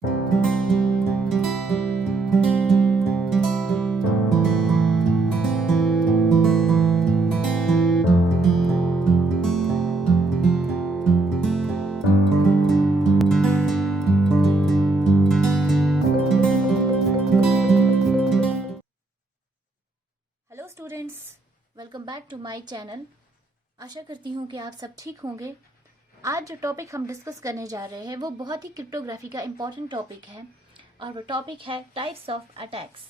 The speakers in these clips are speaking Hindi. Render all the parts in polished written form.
Hello students, welcome back to my channel. आशा करती हूँ कि आप सब ठीक होंगे। आज जो टॉपिक हम डिस्कस करने जा रहे हैं वो बहुत ही क्रिप्टोग्राफी का इम्पॉर्टेंट टॉपिक है और वो टॉपिक है टाइप्स ऑफ अटैक्स।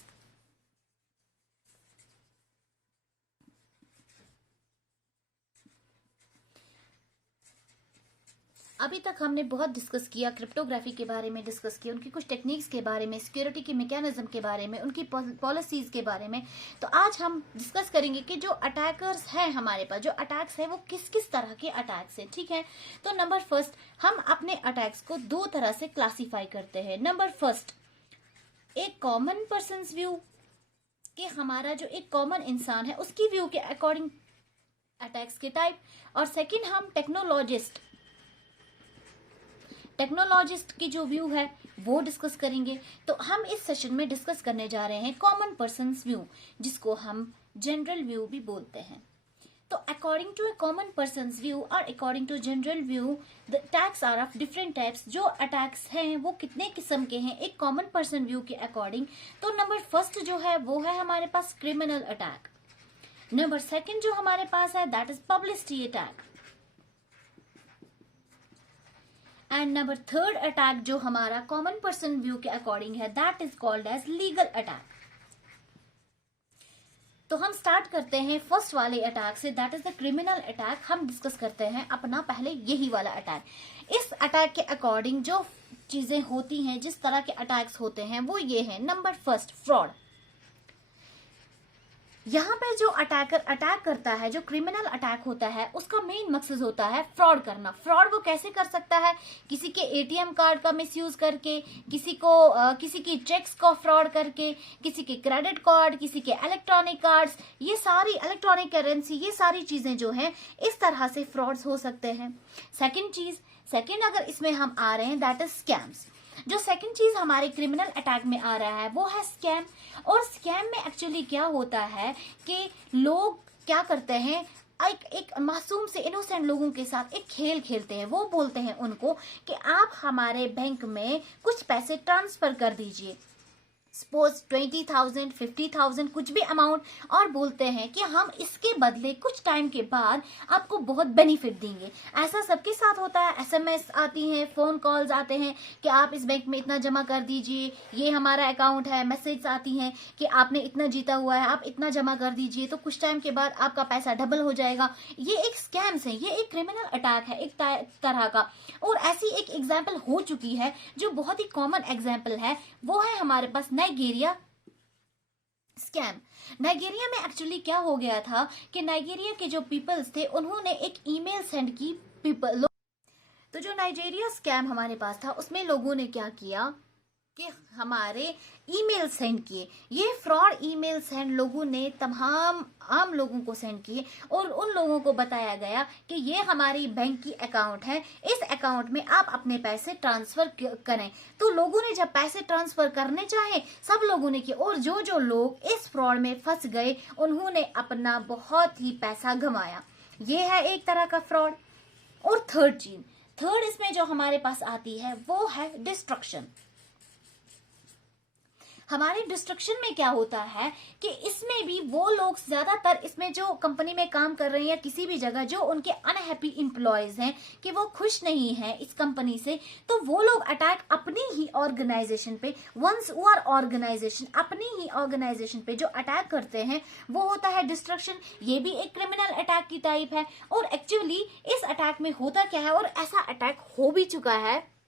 अभी तक हमने बहुत डिस्कस किया क्रिप्टोग्राफी के बारे में, डिस्कस किया उनकी कुछ टेक्निक्स के बारे में, सिक्योरिटी के मैकेनिज्म के बारे में, उनकी पॉलिसीज के बारे में। तो आज हम डिस्कस करेंगे कि जो अटैकर्स हैं हमारे पास, जो अटैक्स हैं वो किस किस तरह के अटैक्स हैं। ठीक है, तो नंबर फर्स्ट, हम अपने अटैक्स को दो तरह से क्लासीफाई करते हैं। नंबर फर्स्ट, एक कॉमन पर्सनस व्यू, कि हमारा जो एक कॉमन इंसान है उसकी व्यू के अकॉर्डिंग अटैक्स के टाइप। और सेकंड, हम टेक्नोलॉजिस्ट की जो व्यू है वो डिस्कस करेंगे। तो हम इस सेशन में डिस्कस करने जा रहे हैं कॉमन पर्सनस व्यू, जिसको हम जनरल व्यू भी बोलते हैं। तो according to a common persons view और according to general view, the attacks are of different types. जो अटैक्स हैं वो कितने किस्म के हैं एक कॉमन पर्सन व्यू के अकॉर्डिंग। तो नंबर फर्स्ट जो है वो है हमारे पास क्रिमिनल अटैक। नंबर सेकंड जो हमारे पास है that is publicity attack. And number third attack जो हमारा कॉमन पर्सन व्यू के अकॉर्डिंग है that is called as legal attack. तो हम स्टार्ट करते हैं फर्स्ट वाले अटैक से, that is the criminal attack. हम डिस्कस करते हैं अपना पहले यही वाला अटैक। इस अटैक के अकॉर्डिंग जो चीजें होती हैं, जिस तरह के अटैक्स होते हैं वो ये है। Number first, fraud. यहाँ पे जो अटैकर अटैक करता है, जो क्रिमिनल अटैक होता है, उसका मेन मकसद होता है फ्रॉड करना। फ्रॉड वो कैसे कर सकता है? किसी के एटीएम कार्ड का मिसयूज करके, किसी की चेक्स को फ्रॉड करके, किसी के क्रेडिट कार्ड, किसी के इलेक्ट्रॉनिक कार्ड्स, ये सारी इलेक्ट्रॉनिक करेंसी, ये सारी चीजें जो हैं इस तरह से फ्रॉड्स हो सकते हैं। सेकेंड अगर इसमें हम आ रहे हैं दैट इज स्कैम्स। जो सेकंड चीज हमारे क्रिमिनल अटैक में आ रहा है वो है स्कैम। और स्कैम में एक्चुअली क्या होता है कि लोग क्या करते हैं, एक मासूम से इनोसेंट लोगों के साथ एक खेल खेलते हैं। वो बोलते हैं उनको कि आप हमारे बैंक में कुछ पैसे ट्रांसफर कर दीजिए, सपोज 20,000, 50,000, कुछ भी अमाउंट, और बोलते हैं कि हम इसके बदले कुछ टाइम के बाद आपको बहुत बेनिफिट देंगे। ऐसा सबके साथ होता है। एसएमएस आती हैं, फोन कॉल्स आते हैं कि आप इस बैंक में इतना जमा कर दीजिए, ये हमारा अकाउंट है। मैसेज आती हैं कि आपने इतना जीता हुआ है, आप इतना जमा कर दीजिए, तो कुछ टाइम के बाद आपका पैसा डबल हो जाएगा। ये एक स्कैम्स है, ये एक क्रिमिनल अटैक है एक तरह का। और ऐसी एक एग्जाम्पल हो चुकी है जो बहुत ही कॉमन एग्जाम्पल है, वो है हमारे पास नाइजीरिया स्कैम। नाइजीरिया में एक्चुअली क्या हो गया था कि नाइजीरिया के जो पीपल्स थे उन्होंने एक ईमेल सेंड की तो जो नाइजीरिया स्कैम हमारे पास था उसमें लोगों ने क्या किया कि हमारे ईमेल सेंड किए। ये फ्रॉड ईमेल सेंड लोगों ने तमाम आम लोगों को सेंड किए और उन लोगों को बताया गया कि ये हमारी बैंक की अकाउंट है, इस अकाउंट में आप अपने पैसे ट्रांसफर करें। तो लोगों ने जब पैसे ट्रांसफर करने चाहे सब लोगों ने किए, और जो जो लोग इस फ्रॉड में फंस गए उन्होंने अपना बहुत ही पैसा गंवाया। ये है एक तरह का फ्रॉड। और थर्ड इसमें जो हमारे पास आती है वो है डिस्ट्रक्शन। हमारे डिस्ट्रक्शन में क्या होता है कि इसमें भी वो लोग, ज्यादातर इसमें जो कंपनी में काम कर रहे हैं या किसी भी जगह जो उनके अनहैप्पी एम्प्लॉयज हैं, कि वो खुश नहीं है इस कंपनी से, तो वो लोग अटैक अपनी ही ऑर्गेनाइजेशन पे, वंस हु आर ऑर्गेनाइजेशन, अपनी ही ऑर्गेनाइजेशन पे जो अटैक करते हैं वो होता है डिस्ट्रक्शन। ये भी एक क्रिमिनल अटैक की टाइप है। और एक्चुअली इस अटैक में होता क्या है, और ऐसा अटैक हो भी चुका है।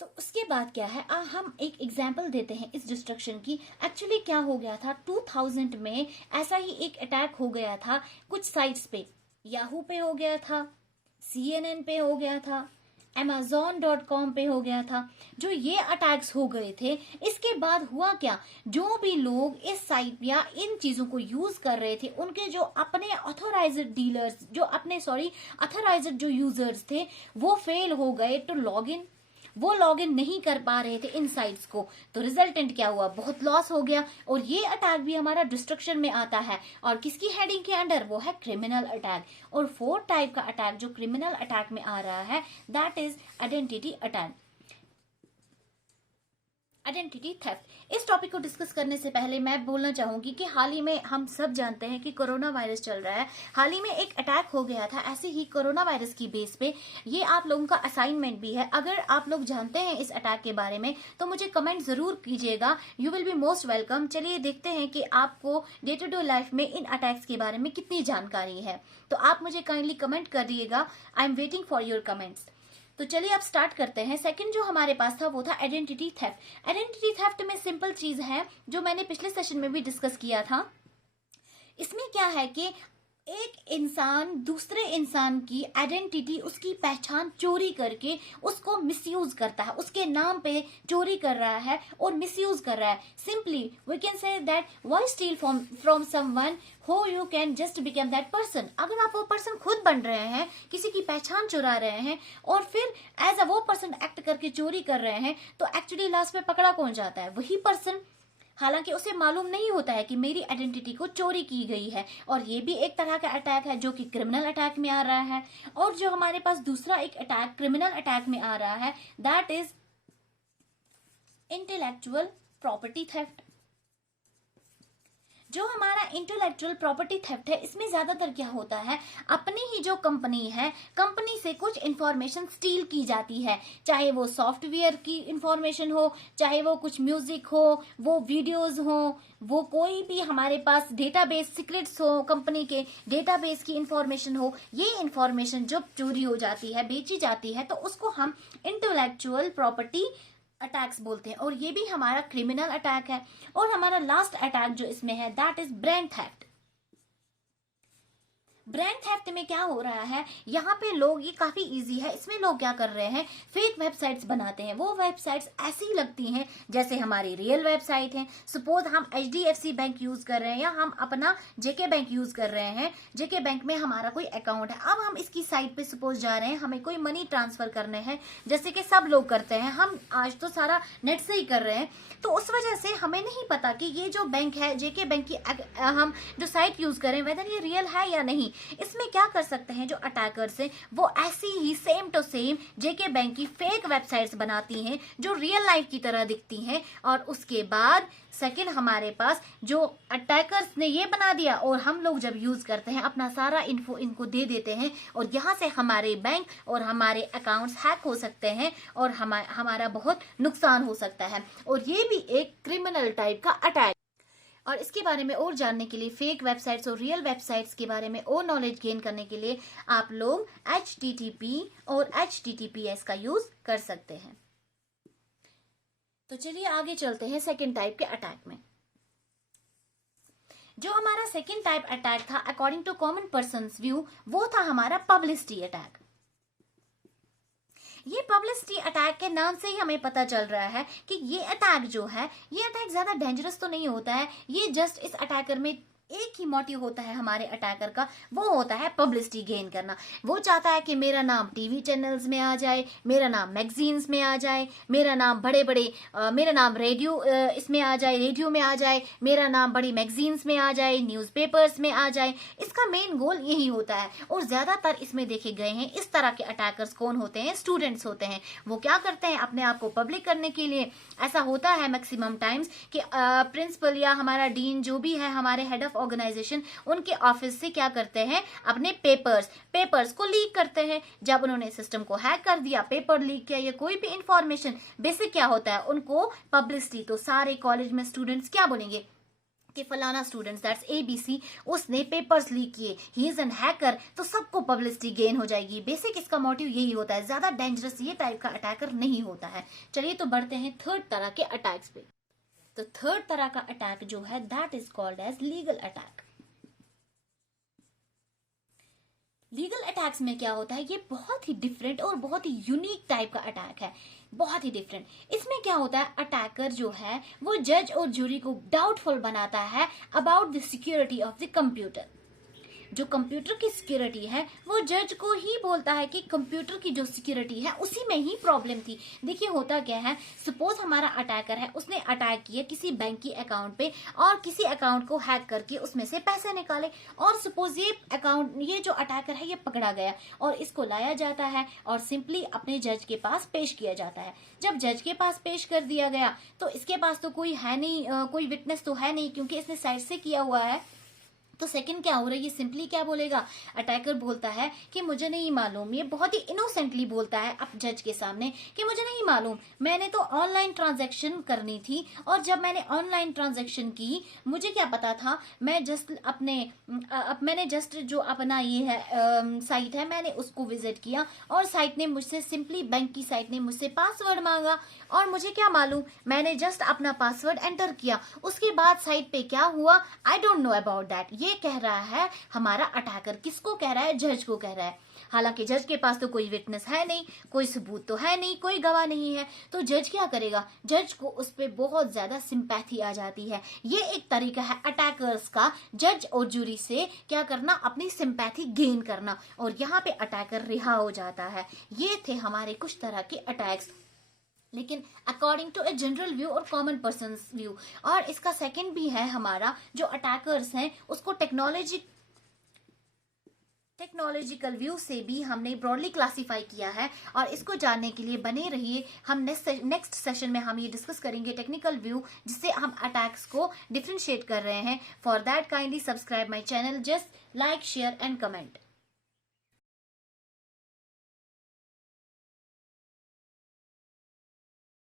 तो उसके बाद क्या है, हम एक एग्जाम्पल देते हैं इस डिस्ट्रक्शन की। एक्चुअली क्या हो गया था 2000 में, ऐसा ही एक अटैक हो गया था कुछ साइट्स पे। याहू पे हो गया था, CNN पे हो गया था, Amazon.com पे हो गया था। जो ये अटैक्स हो गए थे, इसके बाद हुआ क्या, जो भी लोग इस साइट या इन चीजों को यूज कर रहे थे, उनके जो अपने ऑथोराइज्ड डीलर्स, जो अपने अथोराइज्ड जो यूजर्स थे, वो फेल हो गए टू लॉग इन। वो लॉगिन नहीं कर पा रहे थे इन साइट्स को, तो रिजल्टेंट क्या हुआ, बहुत लॉस हो गया। और ये अटैक भी हमारा डिस्ट्रक्शन में आता है, और किसकी हेडिंग के अंडर, वो है क्रिमिनल अटैक। और फोर्थ टाइप का अटैक जो क्रिमिनल अटैक में आ रहा है, that is identity attack, identity theft. इस टॉपिक को डिस्कस करने से पहले मैं बोलना चाहूंगी कि हाल ही में हम सब जानते हैं कि कोरोना वायरस चल रहा है। हाल ही में एक अटैक हो गया था ऐसे ही कोरोना वायरस की बेस पे। ये आप लोगों का असाइनमेंट भी है, अगर आप लोग जानते हैं इस अटैक के बारे में तो मुझे कमेंट जरूर कीजिएगा, you will be most welcome. चलिए देखते हैं कि आपको डे टू डे लाइफ में इन अटैक्स के बारे में कितनी जानकारी है, तो आप मुझे काइंडली कमेंट कर दिएगा। I am waiting for your comments. तो चलिए अब स्टार्ट करते हैं। सेकंड जो हमारे पास था वो था आइडेंटिटी थेफ्ट। आइडेंटिटी थेफ्ट में सिंपल चीज है जो मैंने पिछले सेशन में भी डिस्कस किया था। इसमें क्या है कि एक इंसान दूसरे इंसान की आइडेंटिटी, उसकी पहचान चोरी करके उसको मिसयूज करता है, उसके नाम पे चोरी कर रहा है और मिसयूज कर रहा है। Simply we can say that why steal from someone who you can just become that person. अगर आप वो पर्सन खुद बन रहे हैं, किसी की पहचान चुरा रहे हैं और फिर एज अ वो पर्सन एक्ट करके चोरी कर रहे हैं, तो एक्चुअली लास्ट में पकड़ा कौन जाता है, वही पर्सन। हालांकि उसे मालूम नहीं होता है कि मेरी आइडेंटिटी को चोरी की गई है। और ये भी एक तरह का अटैक है जो कि क्रिमिनल अटैक में आ रहा है। और जो हमारे पास दूसरा एक अटैक क्रिमिनल अटैक में आ रहा है, that is intellectual property theft. जो हमारा इंटेलेक्चुअल प्रॉपर्टी थेफ्ट है, इसमें ज्यादातर क्या होता है, अपनी ही जो कंपनी है, कंपनी से कुछ इंफॉर्मेशन स्टील की जाती है, चाहे वो सॉफ्टवेयर की इंफॉर्मेशन हो, चाहे वो कुछ म्यूजिक हो, वो वीडियोस हो, वो कोई भी हमारे पास डेटाबेस सीक्रेट्स हो, कंपनी के डेटाबेस की इंफॉर्मेशन हो। ये इंफॉर्मेशन जब चोरी हो जाती है, बेची जाती है, तो उसको हम इंटेलेक्चुअल प्रॉपर्टी अटैक्स बोलते हैं, और ये भी हमारा क्रिमिनल अटैक है। और हमारा लास्ट अटैक जो इसमें है, that is brain theft. Brain theft में क्या हो रहा है, यहाँ पे लोग, ये काफी इजी है, इसमें लोग क्या कर रहे हैं, फेक वेबसाइट्स बनाते हैं। वो वेबसाइट्स ऐसी लगती हैं जैसे हमारी रियल वेबसाइट है। सपोज हम HDFC बैंक यूज कर रहे हैं या हम अपना JK बैंक यूज कर रहे हैं, JK बैंक में हमारा कोई अकाउंट है। अब हम इसकी साइट पे सपोज जा रहे हैं, हमें कोई मनी ट्रांसफर करने हैं, जैसे कि सब लोग करते हैं, हम आज तो सारा नेट से ही कर रहे हैं। तो उस वजह से हमें नहीं पता कि ये जो बैंक है, JK बैंक की हम जो साइट यूज करें, वेदर ये रियल है या नहीं। इसमें क्या कर सकते हैं जो अटैकर्स हैं, वो ऐसी ही same to same JK bank की फेक वेबसाइट्स बनाती हैं जो रियल लाइफ की तरह दिखती हैं। और उसके बाद सेकंड हमारे पास जो अटैकर्स ने ये बना दिया, और हम लोग जब यूज करते हैं अपना सारा इन्फो इनको दे देते हैं, और यहाँ से हमारे बैंक और हमारे अकाउंट्स हैक हो सकते हैं और हमारा बहुत नुकसान हो सकता है। और ये भी एक क्रिमिनल टाइप का अटैक। और इसके बारे में और जानने के लिए, फेक वेबसाइट्स और रियल वेबसाइट्स के बारे में और नॉलेज गेन करने के लिए आप लोग HTTP और HTTPS का यूज कर सकते हैं। तो चलिए आगे चलते हैं सेकेंड टाइप के अटैक में। जो हमारा सेकेंड टाइप अटैक था according to common person's view, वो था हमारा पब्लिसिटी अटैक। ये पब्लिसिटी अटैक के नाम से ही हमें पता चल रहा है कि ये अटैक जो है, ये अटैक ज्यादा डेंजरस तो नहीं होता है। ये जस्ट इस अटैकर में एक ही मोटिव होता है हमारे अटैकर का, वो होता है पब्लिसिटी गेन करना। वो चाहता है कि मेरा नाम टीवी चैनल्स में आ जाए, मेरा नाम मैगजीन्स में आ जाए, मेरा नाम बड़े बड़े मेरा नाम रेडियो इसमें आ जाए, रेडियो में आ जाए, मेरा नाम बड़ी मैगजीन्स में आ जाए, न्यूज़पेपर्स में आ जाए। इसका मेन गोल यही होता है। और ज्यादातर इसमें देखे गए हैं इस तरह के अटैकर्स कौन होते हैं, स्टूडेंट्स होते हैं। वो क्या करते हैं, अपने आप को पब्लिक करने के लिए, ऐसा होता है मैक्सिमम टाइम्स कि प्रिंसिपल या हमारा डीन जो भी है, हमारे हेड ऑफ ऑर्गेनाइजेशन, उनके ऑफिस से क्या करते हैं, अपने पेपर्स को लीक करते हैं। जब उन्होंने सिस्टम को हैक कर दिया, पेपर लीक किया या कोई भी इंफॉर्मेशन, बेसिक क्या होता है, उनको पब्लिसिटी। तो सारे कॉलेज में स्टूडेंट्स क्या बोलेंगे कि फलाना स्टूडेंट्स दैट्स ABC, उसने पेपर्स लीक किए, ही इज एन हैकर, तो सबको पब्लिसिटी गेन हो जाएगी। बेसिक इसका मोटिव यही होता है, ज्यादा डेंजरस ये टाइप का अटैकर नहीं होता है। चलिए तो बढ़ते हैं थर्ड तरह के अटैक्स पे। तो थर्ड तरह का अटैक जो है, that is called as legal attack. Legal attacks में क्या होता है, ये बहुत ही डिफरेंट और बहुत ही यूनिक टाइप का अटैक है, बहुत ही डिफरेंट। इसमें क्या होता है, अटैकर जो है वो जज और जूरी को डाउटफुल बनाता है about the security of the computer. जो कंप्यूटर की सिक्योरिटी है वो जज को ही बोलता है कि कंप्यूटर की जो सिक्योरिटी है उसी में ही प्रॉब्लम थी। देखिए होता क्या है, सपोज हमारा अटैकर है, उसने अटैक किया किसी बैंक की अकाउंट पे और किसी अकाउंट को हैक करके उसमें से पैसे निकाले, और सपोज ये जो अटैकर है ये पकड़ा गया और इसको लाया जाता है और सिंपली अपने जज के पास पेश किया जाता है। जब जज के पास पेश कर दिया गया तो इसके पास तो कोई है नहीं, कोई विटनेस तो है नहीं क्योंकि इसने साइड से किया हुआ है। तो सेकंड क्या हो रहा है, ये सिंपली क्या बोलेगा, अटैकर बोलता है कि मुझे नहीं मालूम, ये बहुत ही इनोसेंटली बोलता है अब जज के सामने कि मुझे नहीं मालूम, मैंने तो ऑनलाइन ट्रांजैक्शन करनी थी और जब मैंने ऑनलाइन ट्रांजैक्शन की मुझे क्या पता था, मैं जस्ट मैंने जस्ट जो अपना ये है साइट है मैंने उसको विजिट किया और साइट ने मुझसे सिंपली, बैंक की साइट ने मुझसे पासवर्ड मांगा और मुझे क्या मालूम, मैंने जस्ट अपना पासवर्ड एंटर किया, उसके बाद साइट पे क्या हुआ I don't know about that. ये कह रहा है हमारा अटैकर, किसको कह रहा है, जज को कह रहा है। हालांकि जज के पास तो कोई विटनेस है नहीं, कोई सबूत तो है नहीं, कोई गवाह नहीं है, तो जज क्या करेगा, जज को उस पर बहुत ज्यादा सिंपैथी आ जाती है। ये एक तरीका है अटैकर्स का जज और जूरी से क्या करना, अपनी सिंपैथी गेन करना, और यहाँ पे अटैकर रिहा हो जाता है। ये थे हमारे कुछ तरह के अटैक्स, लेकिन according to a general view और कॉमन पर्सन व्यू। और इसका सेकंड भी है हमारा, जो अटैकर्स हैं उसको टेक्नोलॉजिकल व्यू से भी हमने ब्रॉडली क्लासिफाई किया है, और इसको जानने के लिए बने रहिए। हम नेक्स्ट सेशन में हम ये डिस्कस करेंगे टेक्निकल व्यू, जिससे हम अटैक्स को डिफरेंशिएट कर रहे हैं। For that kindly subscribe my channel, just like, share and comment.